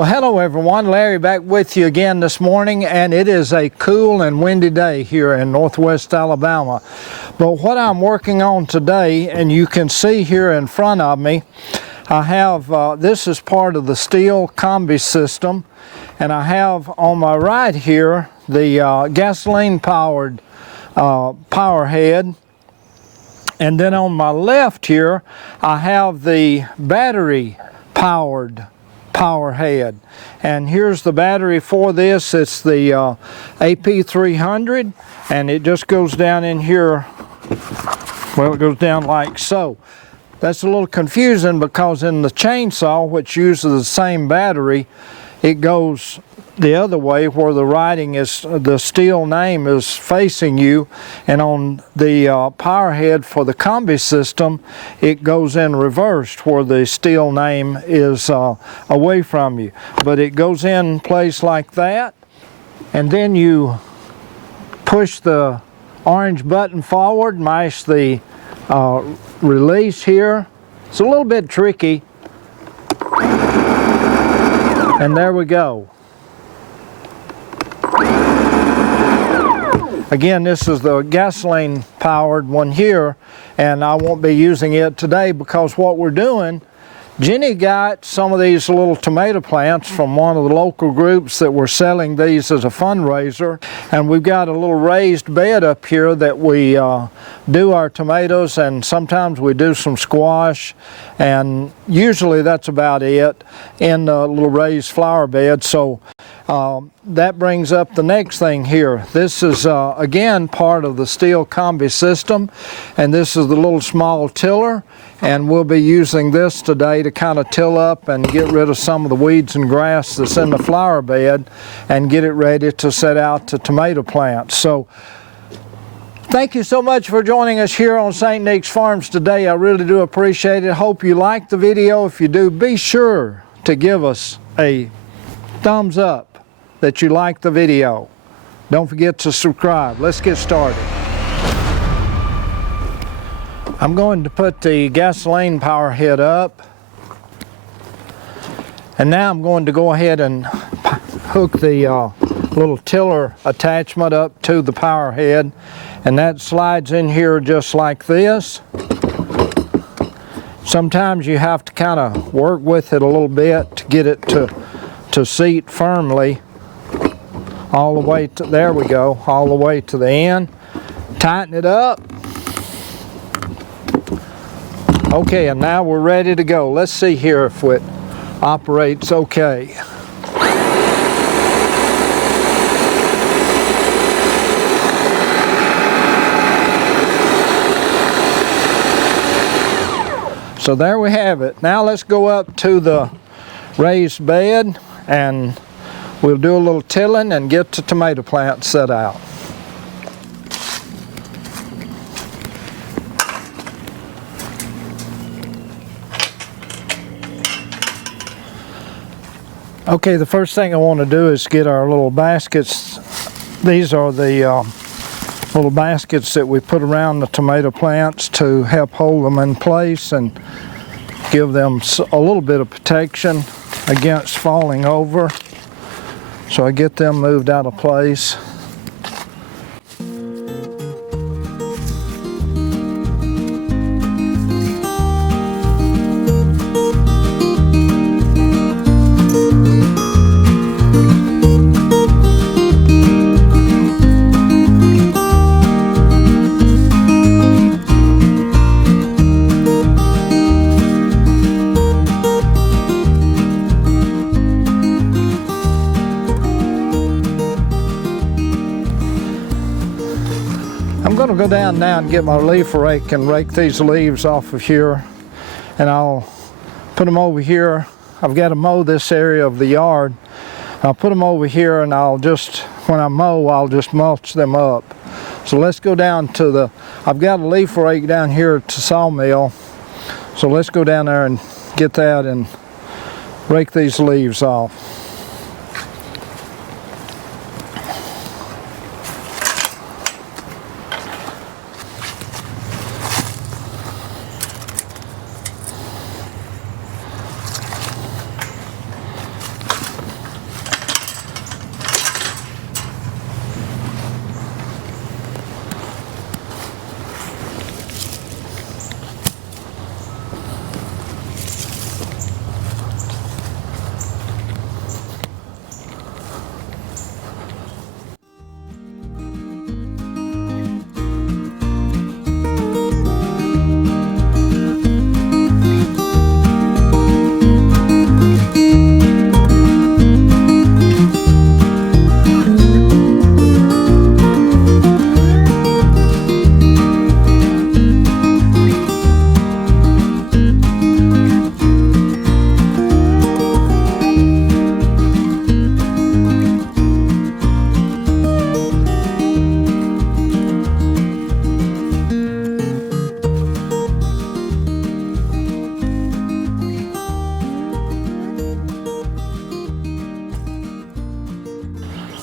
Well, hello everyone. Larry back with you again this morning, and it is a cool and windy day here in northwest Alabama. But what I'm working on today, and you can see here in front of me, I have, this is part of the Stihl Kombi system, and I have on my right here the gasoline powered power head. And then on my left here, I have the battery powered power head. And here's the battery for this. It's the AP300, and it just goes down in here. Well, it goes down like so. That's a little confusing because in the chainsaw, which uses the same battery, it goes the other way where the writing is, the Stihl name is facing you, and on the power head for the Kombi system, it goes in reversed where the Stihl name is away from you. But it goes in place like that, and then you push the orange button forward, mash the release here. It's a little bit tricky, and there we go. Again, this is the gasoline powered one here, and I won't be using it today because what we're doing, Jenny got some of these little tomato plants from one of the local groups that were selling these as a fundraiser, and we've got a little raised bed up here that we do our tomatoes, and sometimes we do some squash, and usually that's about it in a little raised flower bed. So that brings up the next thing here. This is again part of the Stihl Kombi system, and this is the little small tiller, and we'll be using this today to kind of till up and get rid of some of the weeds and grass that's in the flower bed and get it ready to set out to tomato plants. So thank you so much for joining us here on St. Nick's Farms today. I really do appreciate it. Hope you liked the video. If you do, be sure to give us a thumbs up that you like the video. Don't forget to subscribe. Let's get started. I'm going to put the gasoline power head up, and now I'm going to go ahead and hook the little tiller attachment up to the power head, and that slides in here just like this. Sometimes you have to kind of work with it a little bit to get it to seat firmly all the way to, there we go, all the way to the end. Tighten it up. Okay, and now we're ready to go. Let's see here if it operates okay. So there we have it. Now let's go up to the raised bed, and we'll do a little tilling and get the tomato plants set out. Okay, the first thing I want to do is get our little baskets. These are the little baskets that we put around the tomato plants to help hold them in place and give them a little bit of protection against falling over. So I get them moved out of place. I'm going to go down now and get my leaf rake and rake these leaves off of here, and I'll put them over here. I've got to mow this area of the yard. I'll put them over here, and I'll just, when I mow, I'll just mulch them up. So let's go down to the, I've got a leaf rake down here at the sawmill, so let's go down there and get that and rake these leaves off.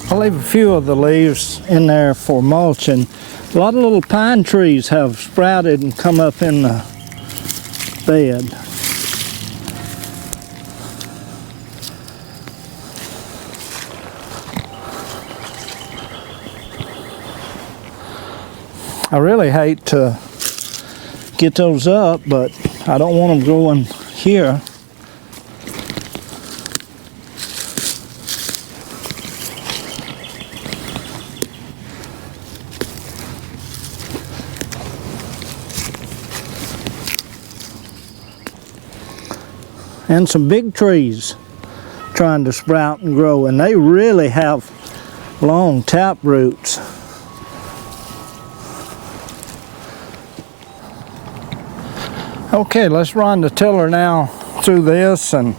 I'll leave a few of the leaves in there for mulching. A lot of little pine trees have sprouted and come up in the bed. I really hate to get those up, but I don't want them growing here. And some big trees trying to sprout and grow, and they really have long tap roots. Okay, let's run the tiller now through this and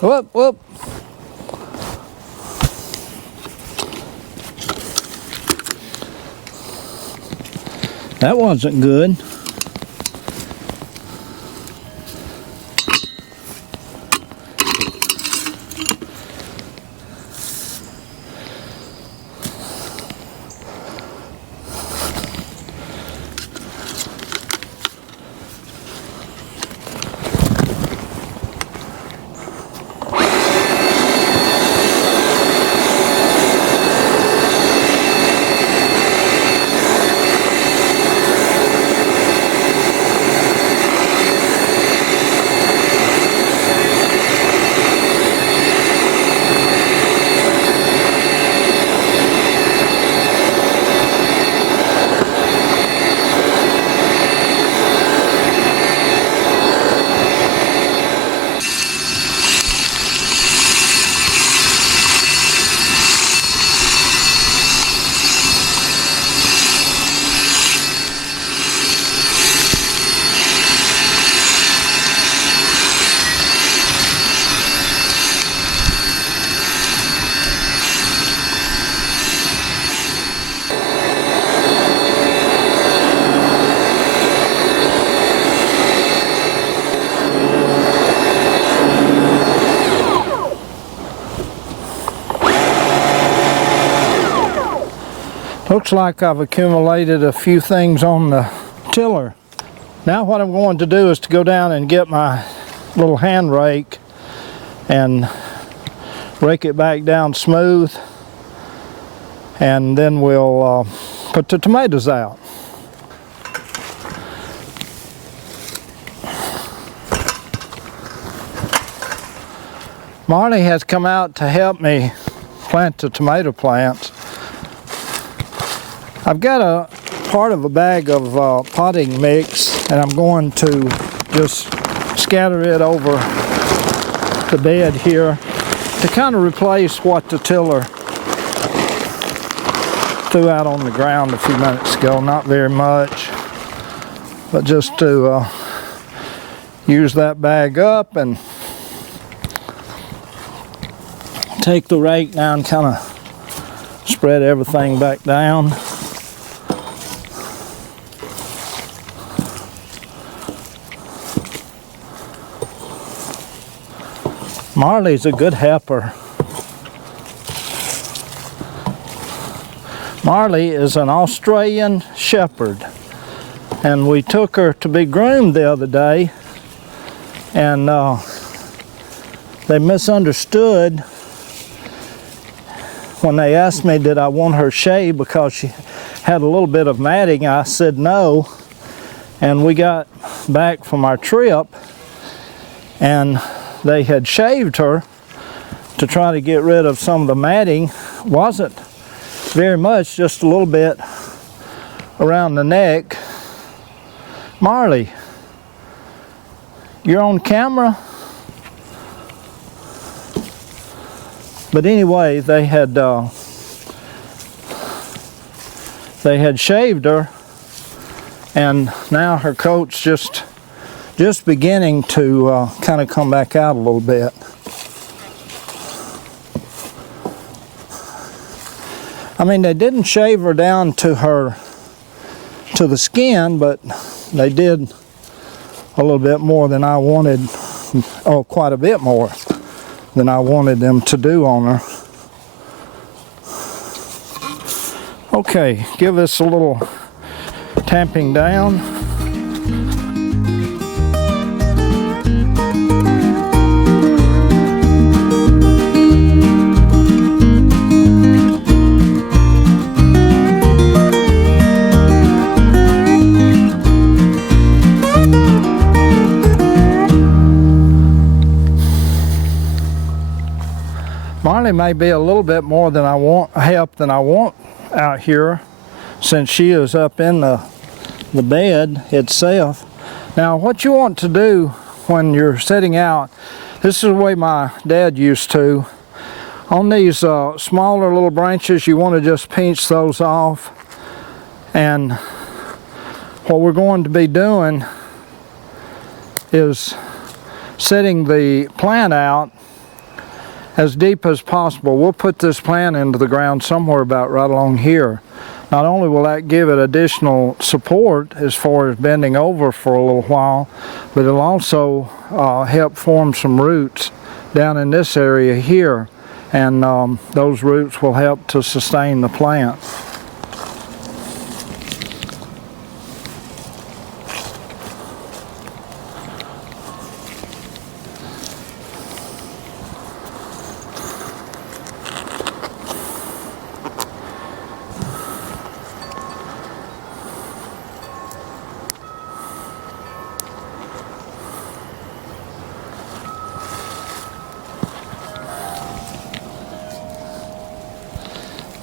whoop, whoop. That wasn't good. Looks like I've accumulated a few things on the tiller. Now what I'm going to do is to go down and get my little hand rake and rake it back down smooth, and then we'll put the tomatoes out. Marley has come out to help me plant the tomato plants. I've got a part of a bag of potting mix, and I'm going to just scatter it over the bed here to kind of replace what the tiller threw out on the ground a few minutes ago. Not very much, but just to use that bag up and take the rake now and kind of spread everything back down. Marley's a good helper. Marley is an Australian shepherd, and we took her to be groomed the other day, and they misunderstood when they asked me did I want her shaved because she had a little bit of matting. I said no, and we got back from our trip and they had shaved her to try to get rid of some of the matting. Wasn't very much, just a little bit around the neck. Marley, you're on camera? But anyway, they had they had shaved her, and now her coat's just beginning to kind of come back out a little bit. I mean, they didn't shave her down to the skin, but they did a little bit more than I wanted, oh, quite a bit more than I wanted them to do on her. Okay, give this a little tamping down. Marley may be a little bit more than I want, help than I want out here, since she is up in the bed itself. Now what you want to do when you're setting out, this is the way my dad used to. On these smaller little branches, you want to just pinch those off. And what we're going to be doing is setting the plant out as deep as possible. We'll put this plant into the ground somewhere about right along here. Not only will that give it additional support as far as bending over for a little while, but it'll also help form some roots down in this area here, and those roots will help to sustain the plant.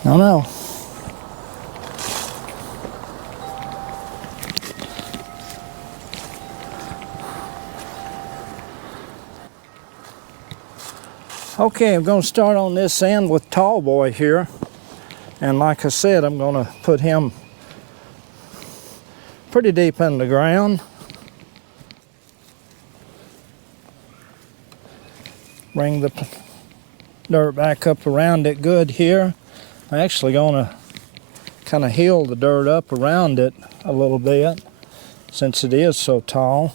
No. Okay, I'm going to start on this end with Tall Boy here. And like I said, I'm going to put him pretty deep in the ground. Bring the dirt back up around it good here. I'm actually going to kind of heel the dirt up around it a little bit since it is so tall.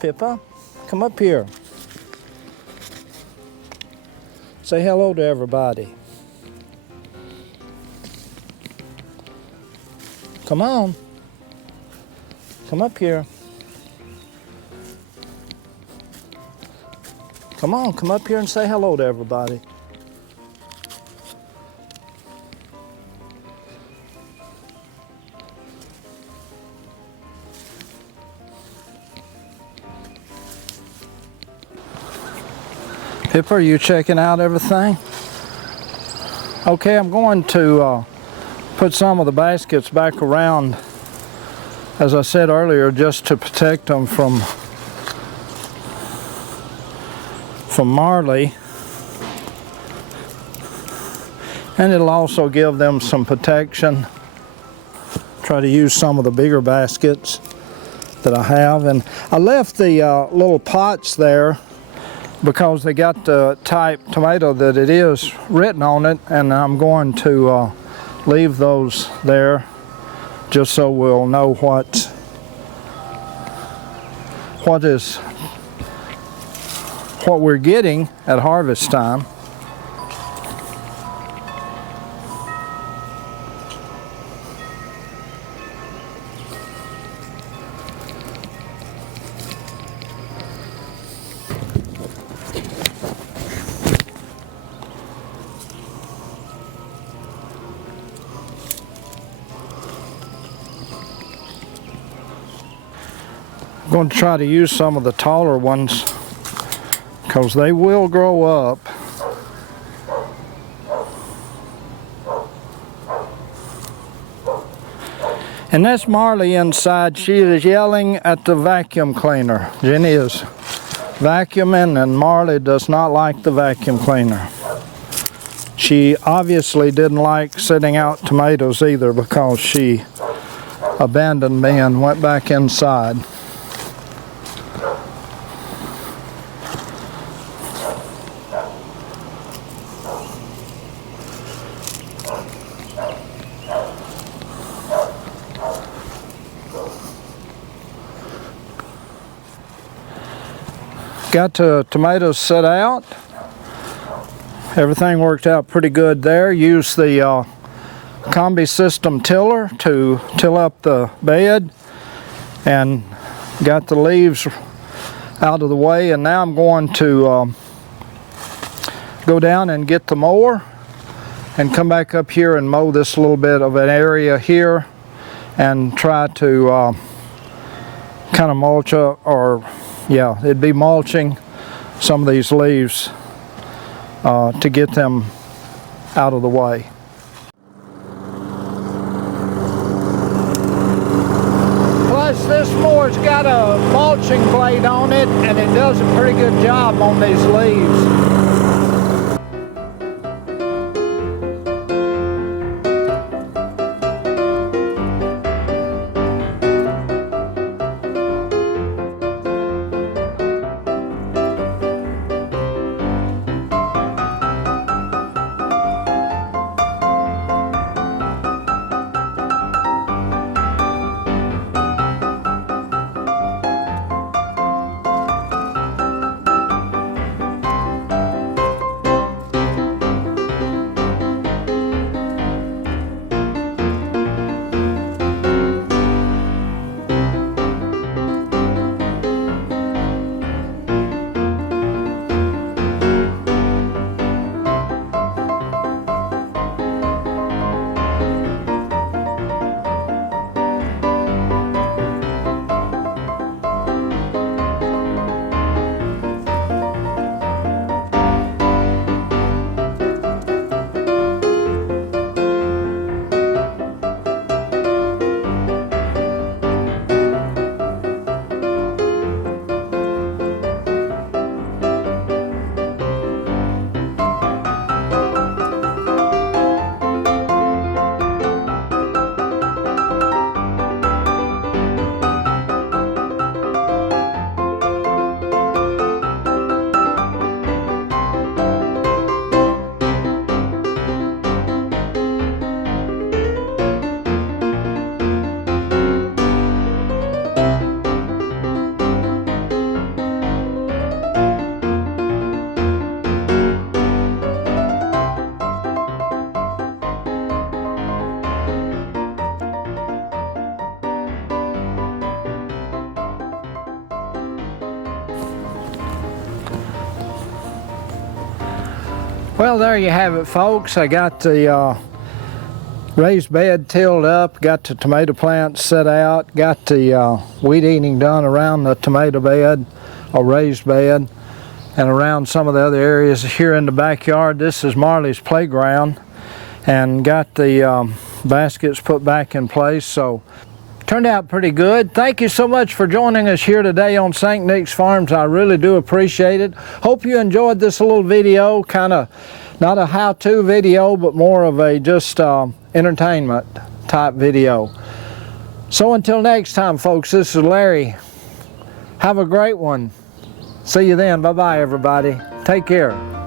Pippa, come up here. Say hello to everybody. Come on. Come up here. Come on, come up here and say hello to everybody. Pippa, are you checking out everything? Okay, I'm going to put some of the baskets back around, as I said earlier, just to protect them from Marley. And it'll also give them some protection. Try to use some of the bigger baskets that I have. And I left the little pots there because they got the type tomato that it is written on it, and I'm going to leave those there just so we'll know what we're getting at harvest time. I'm going to try to use some of the taller ones because they will grow up. And that's Marley inside. She is yelling at the vacuum cleaner. Jenny is vacuuming, and Marley does not like the vacuum cleaner. She obviously didn't like sitting out tomatoes either, because she abandoned me and went back inside. Got the tomatoes set out. Everything worked out pretty good there. Used the Kombi system tiller to till up the bed and got the leaves out of the way. And now I'm going to go down and get the mower and come back up here and mow this little bit of an area here and try to kind of mulch up, or yeah, it'd be mulching some of these leaves to get them out of the way. Plus, this mower's got a mulching blade on it, and it does a pretty good job on these leaves. Well, there you have it, folks. I got the raised bed tilled up, got the tomato plants set out, got the weed eating done around the tomato bed, or raised bed, and around some of the other areas here in the backyard. This is Marley's playground, and got the baskets put back in place, so turned out pretty good. Thank you so much for joining us here today on St. Nick's Farms. I really do appreciate it. Hope you enjoyed this little video, kind of not a how-to video, but more of a just entertainment type video. So until next time, folks, this is Larry. Have a great one. See you then. Bye-bye, everybody. Take care.